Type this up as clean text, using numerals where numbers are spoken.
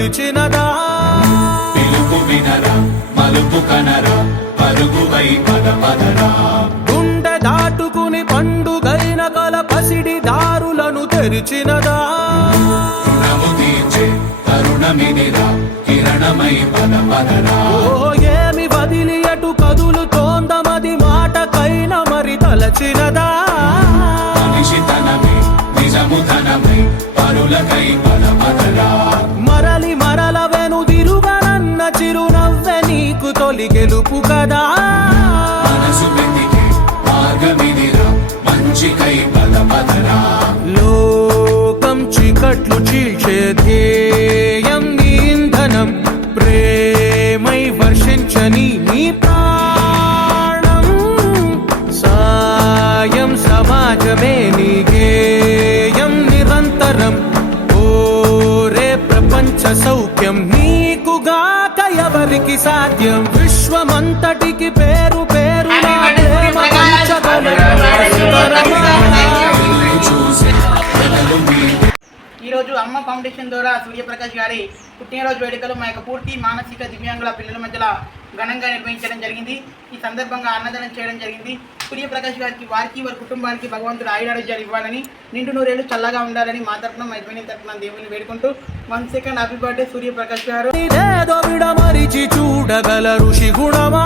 పిలిచినదా పిలుపు వినరా మలుపు కనరా పరుగువై పద పదరా గుండె దాటుకుని పండుగైన కల పసిడి దారులను తెరిచినదా రుణము తీర్చే తరుణమిదిరా కిరణమై పద పదరా ఓ ఏమి వదిలి అటు కదులుతోందమది మాటకైన మరి తలచినదా మనిషితనమే నిజముతనమై పరులకై పద పదరా మరలి మరల వెనుదిరుగనన్న చిరునవ్వె నీకు తొలి గెలుపు కదా మనసు వెతికే మార్గమిదిరా మంచికై పద పదరా లోకం చీకట్లు చీల్చే ధ్యేయం నీ ఇంధనం ప్రేమై వర్షించని నీ ప్రాణం సాయం సమాజమే నీ గేయం నిరంతరం ఓరే ప్రపంచ సౌఖ్యం నీకుగాక ఎవరికి సాధ్యం విశ్వమంతటికి పేరు పేరు చూసే ప్రజలు మీరే ఈరోజు అమ్మ ఫౌండేషన్ ద్వారా సూర్యప్రకాష్ గారి పుట్టినరోజు వేడుకలు మా యొక్క పూర్తి మానసిక దివ్యాంగుల పిల్లల మధ్యలో ఘనంగా నిర్వహించడం జరిగింది. ఈ సందర్భంగా అన్నదానం చేయడం జరిగింది. సూర్యప్రకాష్ గారికి వారికి వారి కుటుంబానికి భగవంతుడు ఆయురారోగ్యాలు ఇవ్వాలని నిండు నూరేళ్లు చల్లగా ఉండాలని మా తరఫున మా యజమాని తరఫున దేవుని వేడుకుంటూ 1 సెకండ్ హ్యాపీ బర్త్డే సూర్యప్రకాష్ గారు. చూడగల ఋషి గుణమా